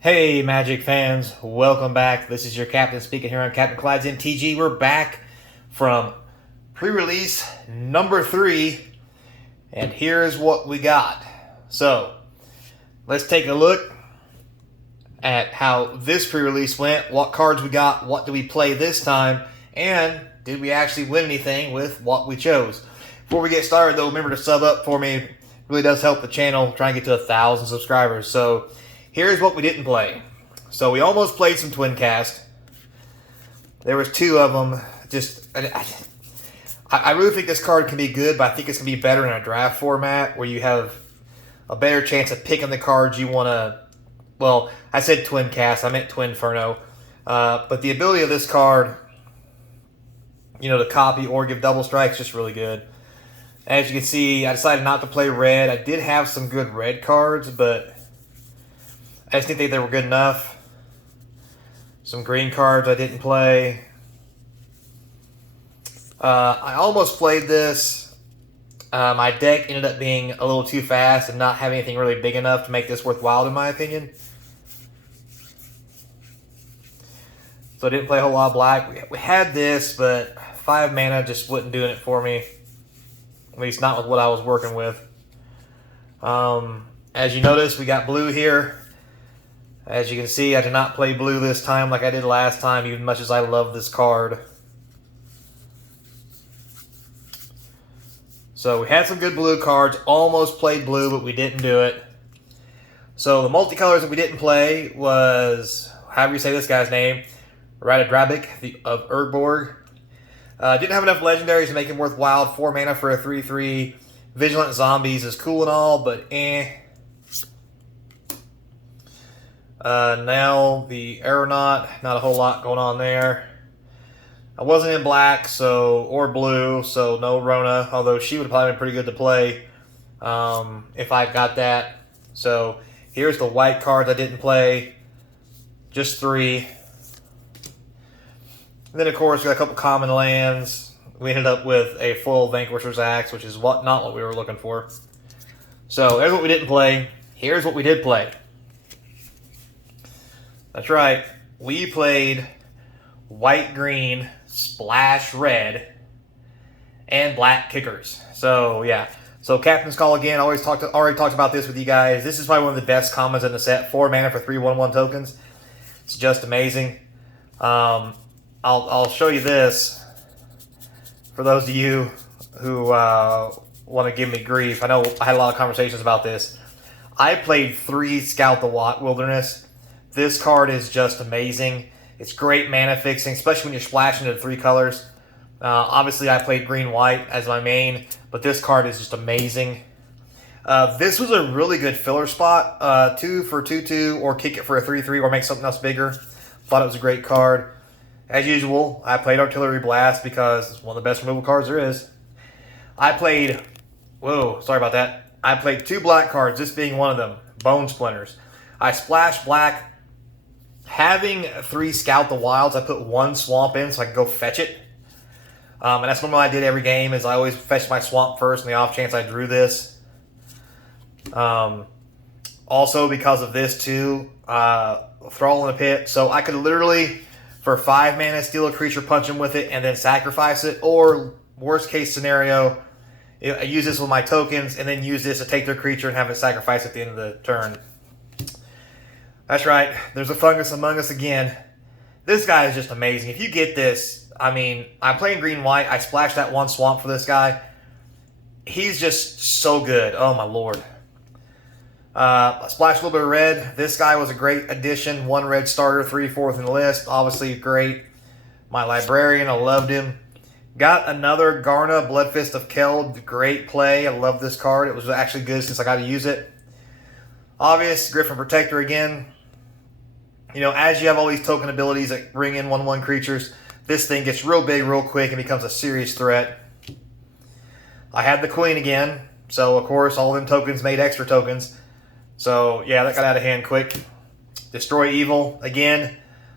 Hey, Magic fans, welcome back. This is your captain speaking here on Captain Clyde's MTG. We're back from pre-release number 3, and here's what we got. So, let's take a look at how this pre-release went, what cards we got, what do we play this time, and did we actually win anything with what we chose. Before we get started, though, remember to sub up for me. It really does help the channel, try and get to 1,000 subscribers. So, here's what we didn't play. So we almost played some Twin Cast. There was 2 of them. I really think this card can be good, but I think it's going to be better in a draft format where you have a better chance of picking the cards you want to... Well, I said Twin Cast. I meant Twin Inferno. But the ability of this card, to copy or give double strike is just really good. As you can see, I decided not to play red. I did have some good red cards, but I just didn't think they were good enough. Some green cards I didn't play. I almost played this. My deck ended up being a little too fast and not having anything really big enough to make this worthwhile, in my opinion. So I didn't play a whole lot of black. We had this, but 5 mana just wasn't doing it for me. At least not with what I was working with. As you notice, we got blue here. As you can see, I did not play blue this time like I did last time, even much as I love this card. So we had some good blue cards, almost played blue, but we didn't do it. So the multicolors that we didn't play was, however you say this guy's name, Radadrabic of Urborg. Didn't have enough legendaries to make him worthwhile. 4 mana for a 3/3. Vigilant Zombies is cool and all, but Now the Aeronaut, not a whole lot going on there. I wasn't in black, or blue, so no Rona, although she would have probably been pretty good to play if I got that. So here's the white cards I didn't play, just 3. And then of course we got a couple common lands. We ended up with a full Vanquisher's Axe, which is not what we were looking for. So there's what we didn't play. Here's what we did play. That's right, we played white, green, splash red, and black kickers. So yeah, so Captain's Call again. Already talked about this with you guys. This is probably one of the best commons in the set. 4 mana for 3/1/1 tokens. It's just amazing. I'll show you this for those of you who want to give me grief. I know I had a lot of conversations about this. I played 3 Scout the Wilderness. This card is just amazing. It's great mana fixing, especially when you're splashing into 3 colors. Obviously, I played green-white as my main, but this card is just amazing. This was a really good filler spot. 2 for 2/2, or kick it for a 3/3, or make something else bigger. Thought it was a great card. As usual, I played Artillery Blast because it's one of the best removal cards there is. I played... Whoa, sorry about that. I played 2 black cards, this being one of them. Bone Splinters. I splashed black. Having 3 Scout the Wilds, I put 1 Swamp in so I could go fetch it. And that's normally what I did every game, is I always fetched my Swamp first on the off chance I drew this. Also, because of this too, Thrall in the Pit. So I could literally, for 5 mana, steal a creature, punch him with it, and then sacrifice it. Or, worst case scenario, I use this with my tokens, and then use this to take their creature and have it sacrificed at the end of the turn. That's right, there's a fungus among us again. This guy is just amazing. If you get this, I mean, I'm playing green-white. I splashed that 1 swamp for this guy. He's just so good. Oh, my lord. I splashed a little bit of red. This guy was a great addition. 1 red starter, 3/4 in the list. Obviously great. My Librarian, I loved him. Got another Garna, Bloodfist of Keld. Great play. I love this card. It was actually good since I got to use it. Obvious, Griffin Protector again. As you have all these token abilities that bring in 1/1 creatures, this thing gets real big real quick and becomes a serious threat. I had the Queen again, so of course all of them tokens made extra tokens. So yeah, that got out of hand quick. Destroy Evil, again,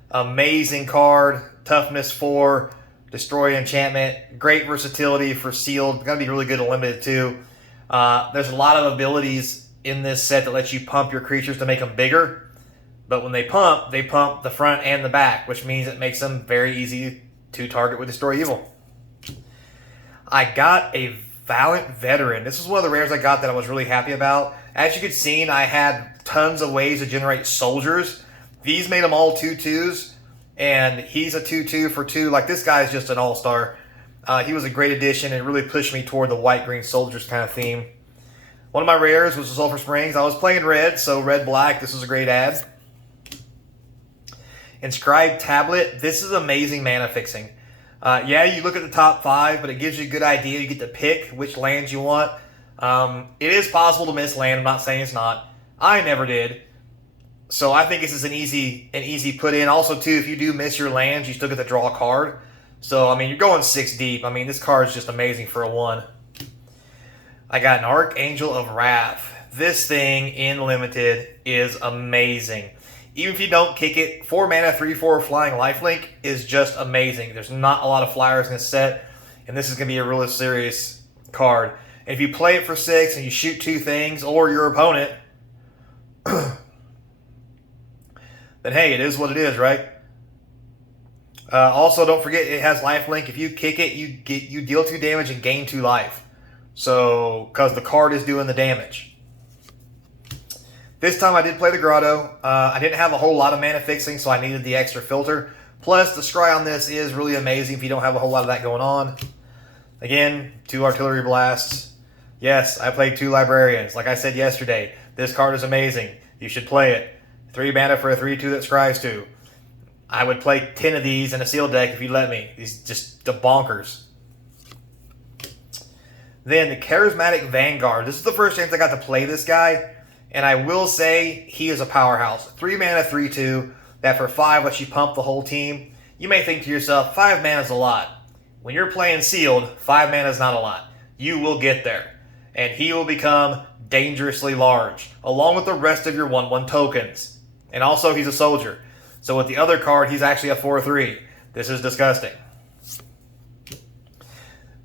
amazing card. Toughness 4, destroy enchantment, great versatility for sealed. Gonna be really good at limited too. There's a lot of abilities in this set that lets you pump your creatures to make them bigger. But when they pump the front and the back, which means it makes them very easy to target with Destroy Evil. I got a Valiant Veteran. This is one of the rares I got that I was really happy about. As you could see, I had tons of ways to generate soldiers. These made them all 2/2s, and he's a 2/2 for 2. Like, this guy is just an all-star. He was a great addition and really pushed me toward the white-green soldiers kind of theme. One of my rares was the Sulphur Springs. I was playing red, so red-black. This was a great ad. Inscribed Tablet. This is amazing mana fixing. Yeah, you look at the top 5, but it gives you a good idea. You get to pick which lands you want. It is possible to miss land. I'm not saying it's not. I never did. So I think this is an easy put in. Also, too, if you do miss your lands, you still get to draw a card. So, I mean, you're going 6 deep. I mean, this card is just amazing for a 1. I got an Archangel of Wrath. This thing in Limited is amazing. Even if you don't kick it, 4 mana, 3/4 flying lifelink is just amazing. There's not a lot of flyers in this set, and this is going to be a really serious card. And if you play it for 6 and you shoot 2 things, or your opponent, then hey, it is what it is, right? Also, don't forget it has lifelink. If you kick it, you deal 2 damage and gain 2 life. So, because the card is doing the damage. This time I did play the Grotto. I didn't have a whole lot of mana fixing, so I needed the extra filter. Plus, the scry on this is really amazing if you don't have a whole lot of that going on. Again, 2 Artillery Blasts. Yes, I played 2 Librarians. Like I said yesterday, this card is amazing. You should play it. 3 mana for a 3/2 that scries 2. I would play 10 of these in a sealed deck if you let me. These just the bonkers. Then the Charismatic Vanguard. This is the first chance I got to play this guy. And I will say, he is a powerhouse. 3 mana, 3/2, that for 5 lets you pump the whole team. You may think to yourself, 5 mana is a lot. When you're playing sealed, 5 mana is not a lot. You will get there. And he will become dangerously large, along with the rest of your 1/1 tokens. And also, he's a soldier. So with the other card, he's actually a 4/3. This is disgusting.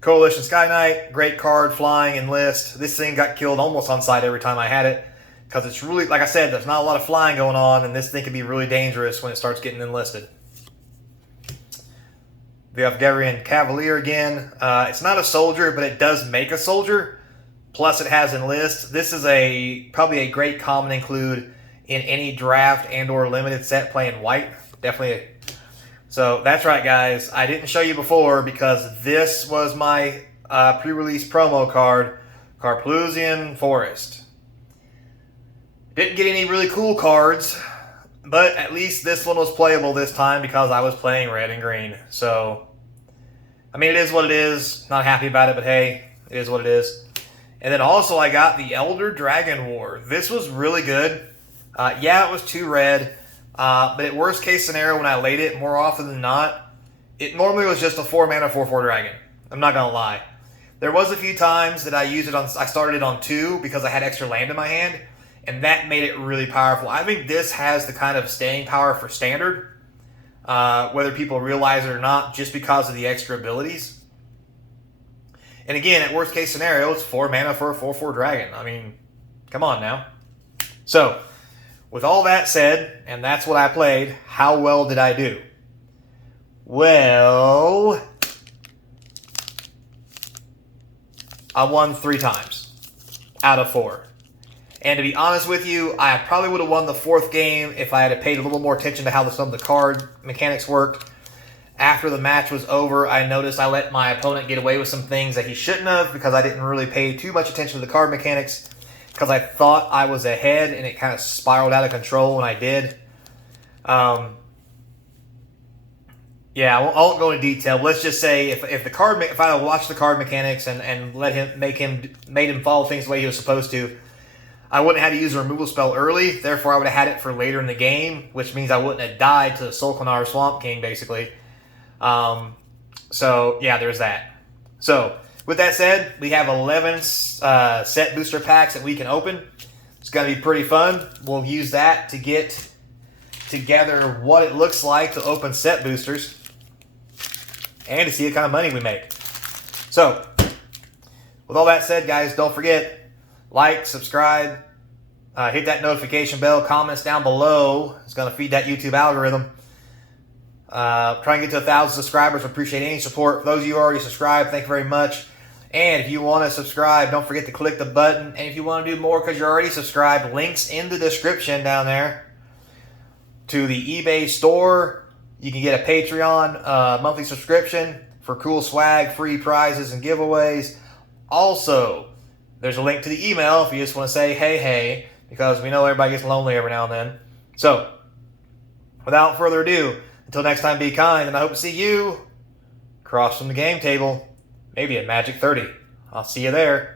Coalition Sky Knight, great card, flying, enlist. This thing got killed almost on sight every time I had it. Because it's really, like I said, there's not a lot of flying going on, and this thing can be really dangerous when it starts getting enlisted. We have Devrian Cavalier again. It's not a soldier, but it does make a soldier. Plus, it has enlist. This is probably a great common include in any draft and or limited set playing white. Definitely. So, that's right, guys. I didn't show you before because this was my pre-release promo card, Carplusian Forest. Didn't get any really cool cards, but at least this one was playable this time because I was playing red and green. So, I mean, it is what it is. Not happy about it, but hey, it is what it is. And then also I got the Elder Dragon War. This was really good. Yeah, it was 2 red, but at worst case scenario when I laid it, more often than not, it normally was just a 4 mana 4/4 dragon. I'm not going to lie. There was a few times that I started it on 2 because I had extra land in my hand. And that made it really powerful. I think this has the kind of staying power for standard, whether people realize it or not, just because of the extra abilities. And again, at worst case scenario, it's 4 mana for a 4/4 dragon. I mean, come on now. So, with all that said, and that's what I played, how well did I do? Well, I won 3 times out of 4. And to be honest with you, I probably would have won the 4th game if I had paid a little more attention to how some of the card mechanics worked. After the match was over, I noticed I let my opponent get away with some things that he shouldn't have because I didn't really pay too much attention to the card mechanics because I thought I was ahead and it kind of spiraled out of control when I did. Yeah, I won't go into detail. Let's just say if I watched the card mechanics and made him follow things the way he was supposed to, I wouldn't have had to use a removal spell early. Therefore, I would have had it for later in the game, which means I wouldn't have died to the Solkanar Swamp King, basically. So, yeah, there's that. So, with that said, we have 11 set booster packs that we can open. It's going to be pretty fun. We'll use that to get together what it looks like to open set boosters and to see what kind of money we make. So, with all that said, guys, don't forget, like, subscribe, Hit that notification bell. Comments down below. It's going to feed that YouTube algorithm. Try and get to 1,000 subscribers. Appreciate any support. For those of you who already subscribed, thank you very much. And if you want to subscribe, don't forget to click the button. And if you want to do more because you're already subscribed, links in the description down there to the eBay store. You can get a Patreon monthly subscription for cool swag, free prizes, and giveaways. Also, there's a link to the email if you just want to say, hey, because we know everybody gets lonely every now and then. So, without further ado, until next time, be kind, and I hope to see you across from the game table, maybe at Magic 30. I'll see you there.